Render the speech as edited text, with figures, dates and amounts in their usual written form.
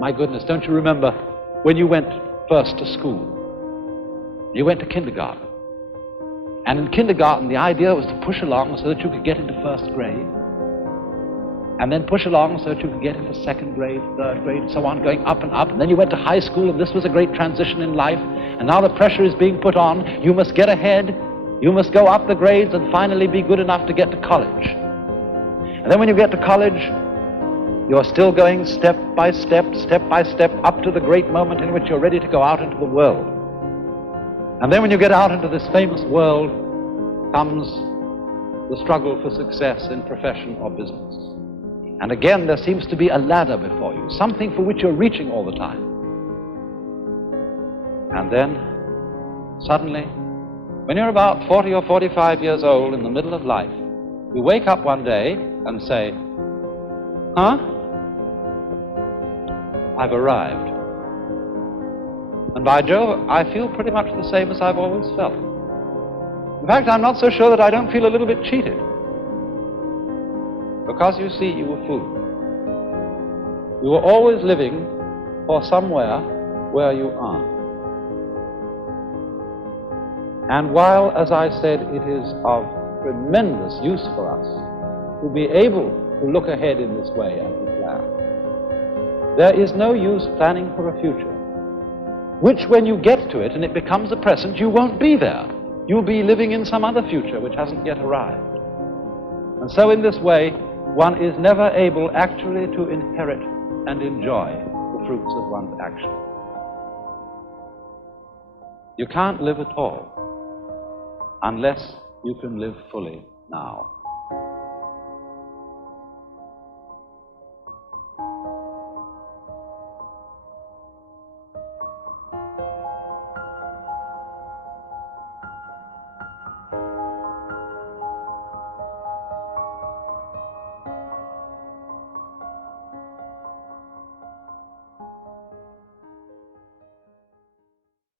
My goodness, don't you remember when you went first to school? You went to kindergarten. And in kindergarten, the idea was to push along so that you could get into first grade, and then push along so that you could get into second grade, third grade, and so on, going up and up. And then you went to high school, and this was a great transition in life. And now the pressure is being put on. You must get ahead. You must go up the grades and finally be good enough to get to college. And then when you get to college, you're still going step by step up to the great moment in which you're ready to go out into the world. And then when you get out into this famous world comes the struggle for success in profession or business. And again, there seems to be a ladder before you, something for which you're reaching all the time. And then, suddenly, when you're about 40 or 45 years old in the middle of life, you wake up one day and say, huh? I've arrived. And by Jove, I feel pretty much the same as I've always felt. In fact, I'm not so sure that I don't feel a little bit cheated. Because you see, you were fooled. You were always living for somewhere where you aren't. And while, as I said, it is of tremendous use for us to be able to look ahead in this way and to plan, there is no use planning for a future, which when you get to it and it becomes a present, you won't be there. You'll be living in some other future which hasn't yet arrived. And so in this way, one is never able actually to inherit and enjoy the fruits of one's action. You can't live at all unless you can live fully now.